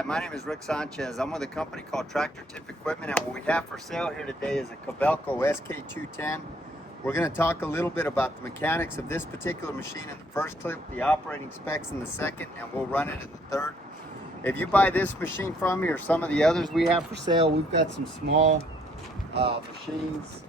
Hi, my name is Rick Sanchez. I'm with a company called Tractor Tip Equipment, and what we have for sale here today is a Kobelco SK210. We're going to talk a little bit about the mechanics of this particular machine in the first clip, the operating specs in the second, and we'll run it in the third. If you buy this machine from me or some of the others we have for sale, we've got some small machines,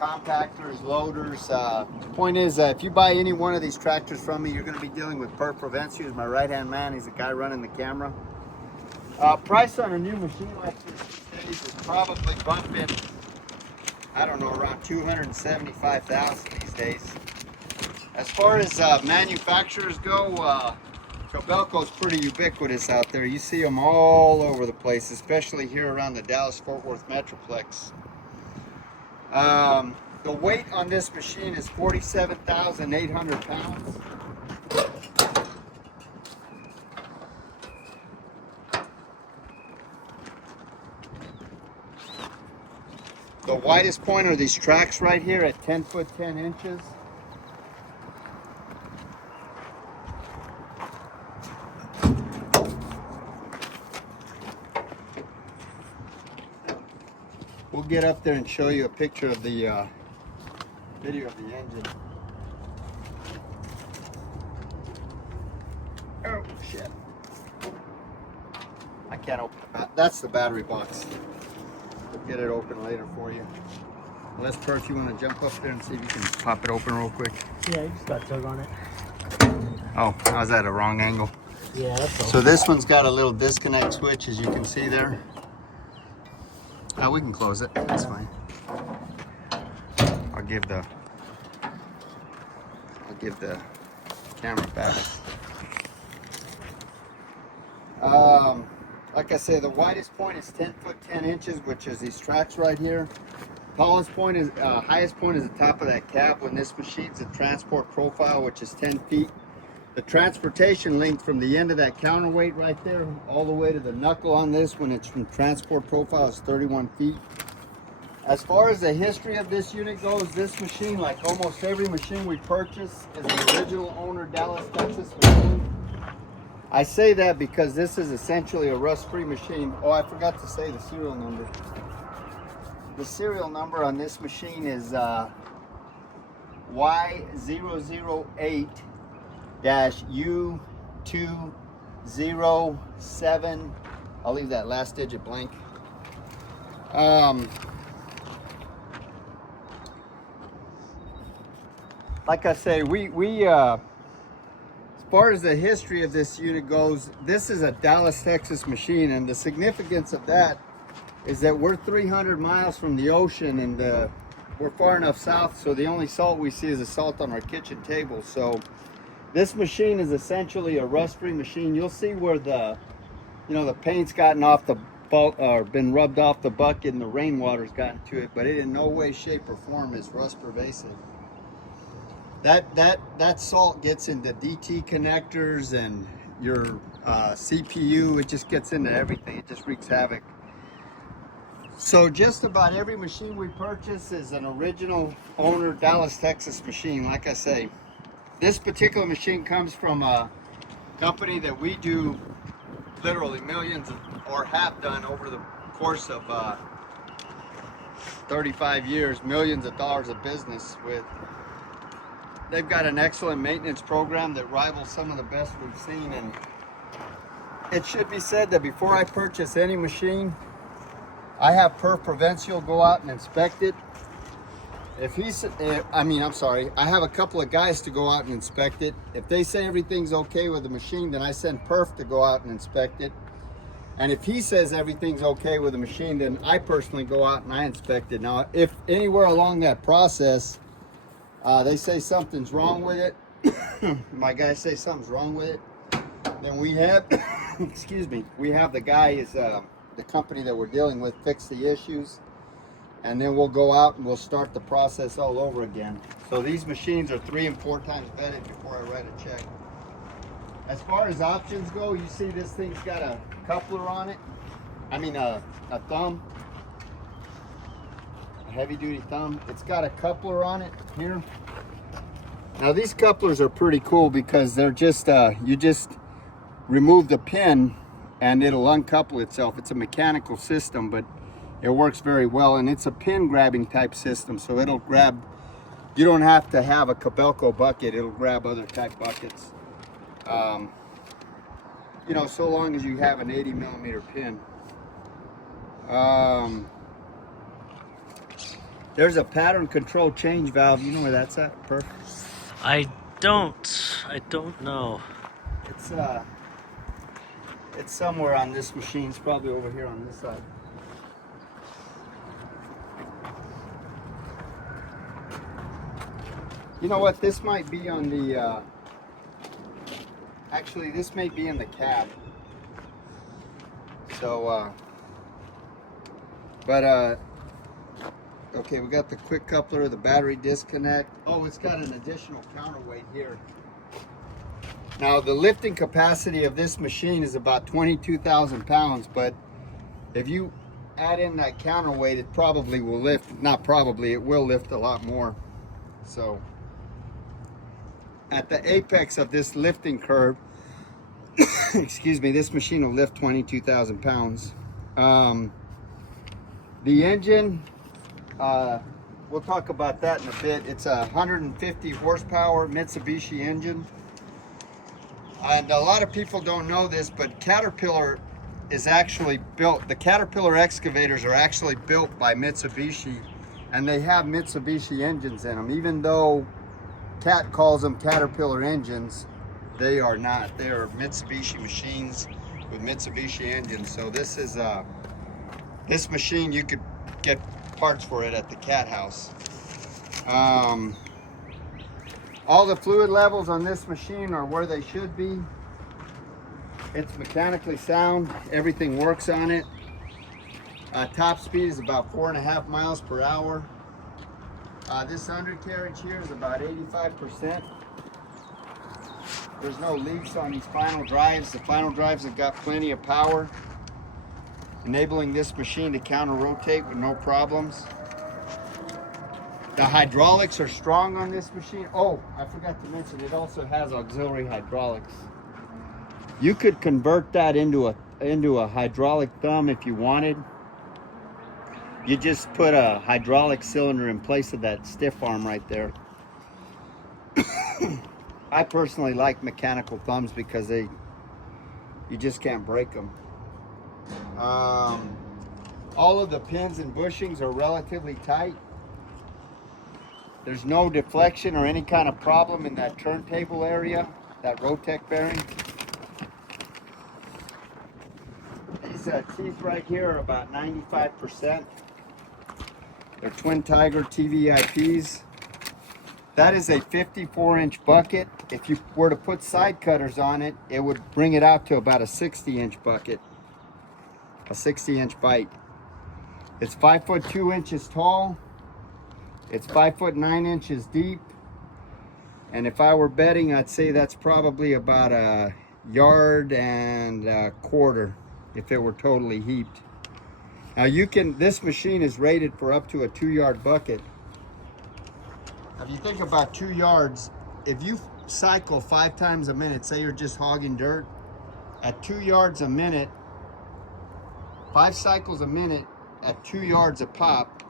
compactors, loaders. The point is, if you buy any one of these tractors from me, you're going to be dealing with Perf Prevents. He's my right-hand man. He's the guy running the camera. Price on a new machine like this these days is probably bumping, I don't know, around $275,000 these days. As far as manufacturers go, Kobelco's pretty ubiquitous out there. You see them all over the place, especially here around the Dallas-Fort Worth Metroplex. The weight on this machine is 47,800 pounds. The widest point are these tracks right here at 10 foot 10 inches. We'll get up there and show you a picture of the video of the engine. Oh shit! I can't open it. That's the battery box. We'll get it open later for you. Unless, Perf, you want to jump up there and see if you can pop it open real quick. Yeah, you just got to tug on it. Oh, I was at a wrong angle. Yeah, that's all. So this one's got a little disconnect switch, as you can see there. We can close it. That's fine. I'll give the camera back. Like I say, the widest point is 10 foot 10 inches, which is these tracks right here. Tallest point is, highest point is the top of that cab when this machine's a transport profile, which is 10 feet. The transportation length from the end of that counterweight right there all the way to the knuckle on this when it's from transport profile is 31 feet. As far as the history of this unit goes, this machine, like almost every machine we purchase, is an original owner Dallas, Texas machine. I say that because this is essentially a rust-free machine. Oh, I forgot to say the serial number. The serial number on this machine is Y008-U207. I'll leave that last digit blank. Like I say, as far as the history of this unit goes, this is a Dallas, Texas machine, and the significance of that is that we're 300 miles from the ocean, and we're far enough south so the only salt we see is the salt on our kitchen table. So this machine is essentially a rust-free machine. You'll see where the paint's gotten off the or been rubbed off the bucket and the rainwater's gotten to it, but it in no way, shape, or form is rust pervasive. That salt gets into DT connectors and your CPU. It just gets into everything. It just wreaks havoc. So just about every machine we purchase is an original owner Dallas, Texas machine. Like I say, this particular machine comes from a company that we do literally millions or have done over the course of 35 years, millions of dollars of business with. They've got an excellent maintenance program that rivals some of the best we've seen, and it should be said that before I purchase any machine, I have Perf Provincial go out and inspect it. I have a couple of guys to go out and inspect it. If they say everything's okay with the machine, then I send Perf to go out and inspect it. And if he says everything's okay with the machine, then I personally go out and I inspect it. Now, if anywhere along that process, they say something's wrong with it, my guys say something's wrong with it, then we have, we have the guy, the company that we're dealing with, fix the issues, and then we'll go out and we'll start the process all over again. So these machines are 3 and 4 times vetted before I write a check. As far as options go, you see this thing's got a coupler on it, a thumb. Heavy duty thumb. It's got a coupler on it here. Now these couplers are pretty cool because they're just remove the pin and it'll uncouple itself. It's a mechanical system, but it works very well, and it's a pin grabbing type system, so it'll grab, you don't have to have a Kobelco bucket, it'll grab other type buckets. You know, so long as you have an 80 millimeter pin. There's a pattern control change valve. You know where that's at? Perfect. I don't know. It's somewhere on this machine. It's probably over here on this side. You know what? This might be on the. Actually, this may be in the cab. So, okay, we got the quick coupler, the battery disconnect. Oh, it's got an additional counterweight here. Now, the lifting capacity of this machine is about 22,000 pounds, but if you add in that counterweight, it probably will lift, not probably, it will lift a lot more. So, at the apex of this lifting curve, excuse me, this machine will lift 22,000 pounds. The engine, we'll talk about that in a bit. It's a 150 horsepower Mitsubishi engine. And a lot of people don't know this, but Caterpillar is actually built, the Caterpillar excavators are actually built by Mitsubishi, and they have Mitsubishi engines in them. Even though Cat calls them Caterpillar engines, they are not. They are Mitsubishi machines with Mitsubishi engines. So this is this machine, you could get parts for it at the Cat house. All the fluid levels on this machine are where they should be. It's mechanically sound. Everything works on it. Top speed is about 4.5 miles per hour. This undercarriage here is about 85%. There's no leaks on these final drives. The final drives have got plenty of power, enabling this machine to counter-rotate with no problems. The hydraulics are strong on this machine. Oh, I forgot to mention, it also has auxiliary hydraulics. You could convert that into a hydraulic thumb if you wanted. You just put a hydraulic cylinder in place of that stiff arm right there. I personally like mechanical thumbs because you just can't break them. All of the pins and bushings are relatively tight. There's no deflection or any kind of problem in that turntable area, that Rotec bearing. These teeth right here are about 95%. They're Twin Tiger TVIPs. That is a 54-inch bucket. If you were to put side cutters on it, it would bring it out to about a 60-inch bucket, a 60-inch bite. It's 5 foot 2 inches tall. It's 5 foot 9 inches deep. And if I were betting, I'd say that's probably about 1.25 yards if it were totally heaped. Now this machine is rated for up to a 2-yard bucket. If you think about 2 yards, if you cycle 5 times a minute, say you're just hogging dirt, at 2 yards a minute, 5 cycles a minute at 2 yards a pop,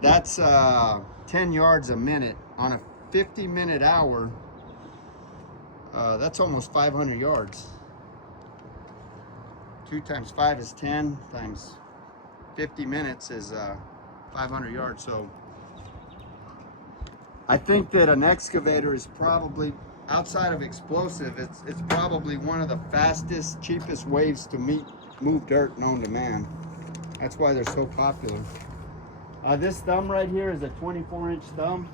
that's 10 yards a minute. On a 50-minute hour, that's almost 500 yards. 2 times 5 is 10, times 50 minutes is 500 yards. So I think that an excavator is probably, outside of explosive, it's probably one of the fastest, cheapest ways to move dirt known to man. That's why they're so popular. This thumb right here is a 24-inch thumb.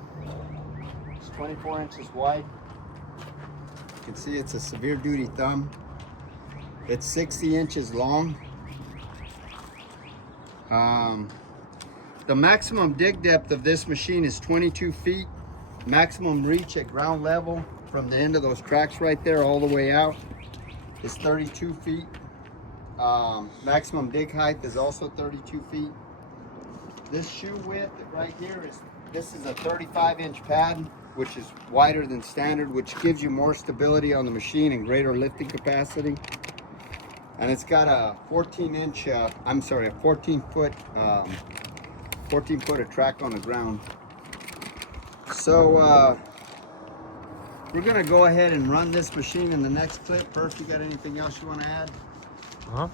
It's 24 inches wide. You can see it's a severe duty thumb. It's 60 inches long. The maximum dig depth of this machine is 22 feet. Maximum reach at ground level from the end of those tracks right there all the way out is 32 feet. Maximum dig height is also 32 feet. This shoe width right here this is a 35-inch pad which is wider than standard, which gives you more stability on the machine and greater lifting capacity. And it's got a 14 foot of track on the ground. So we're gonna go ahead and run this machine in the next clip. Perf, you got anything else you want to add? Well,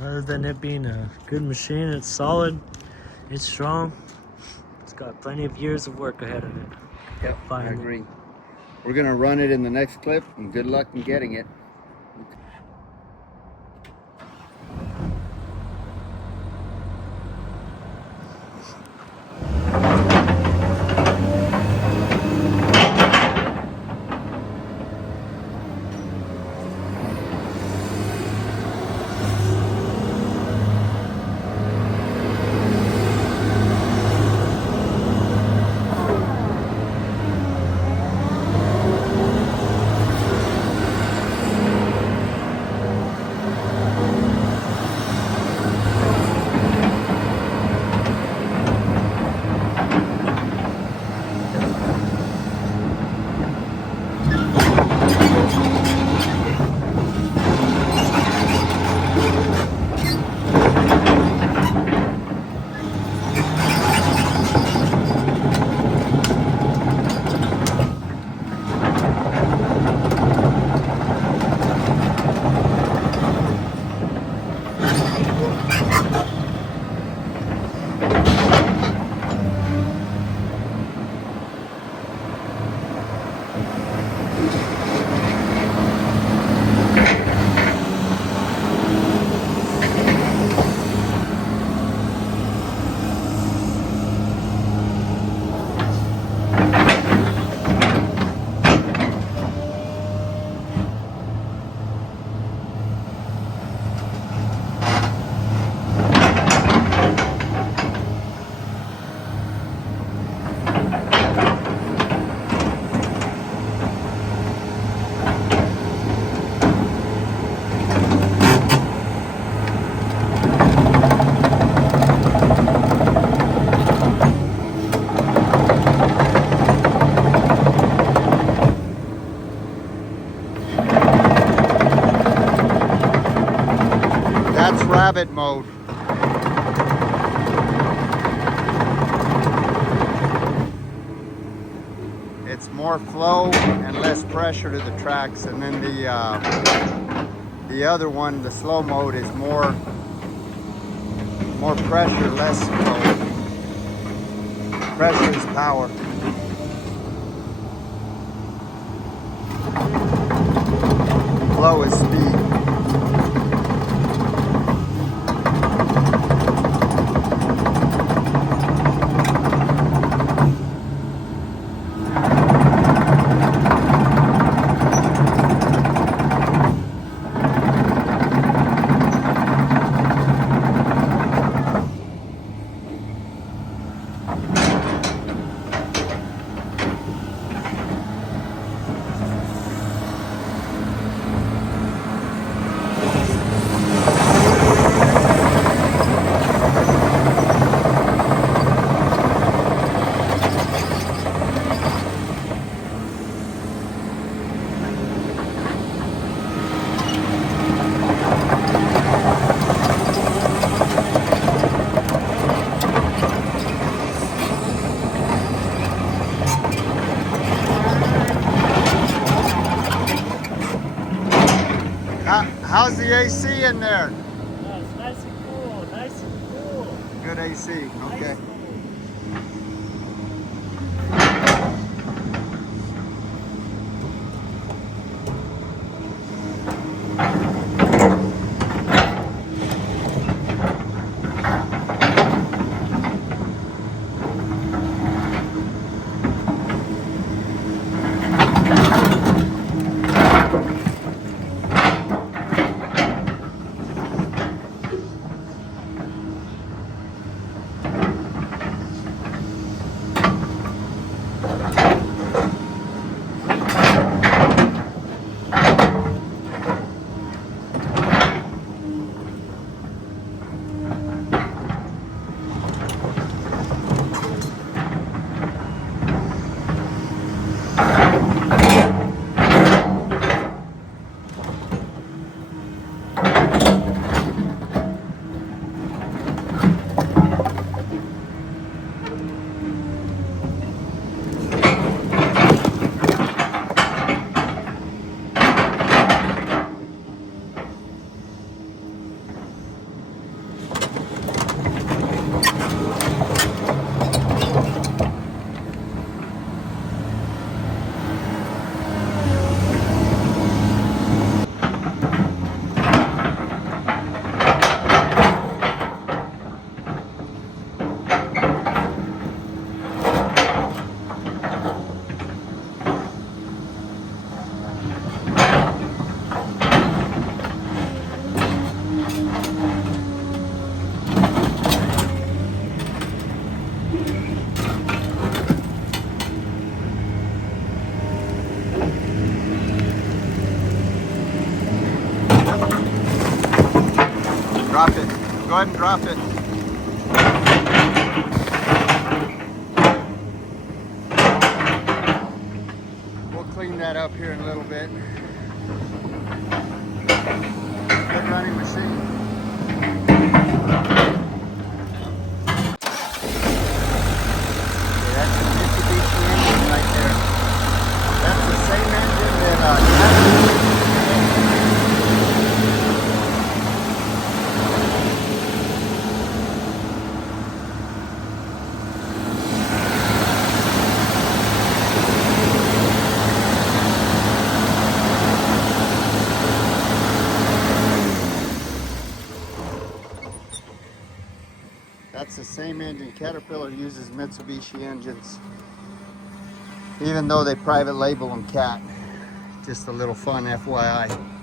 other than it being a good machine, it's solid, it's strong, it's got plenty of years of work ahead of it. Yep, I agree. We're gonna run it in the next clip, and good luck in getting it. That's rabbit mode. It's more flow and less pressure to the tracks, and then the other one, the slow mode, is more pressure, less flow. Pressure is power. Flow is speed. How's the AC in there? Yeah, it's nice and cool, nice and cool. Good AC, okay. Nice. ahead and drop it. We'll clean that up here in a little bit. Good running machine. Okay, that's a Mitsubishi engine right there. That's the same engine that That's the same engine. Caterpillar uses Mitsubishi engines, even though they private label them Cat. Just a little fun FYI.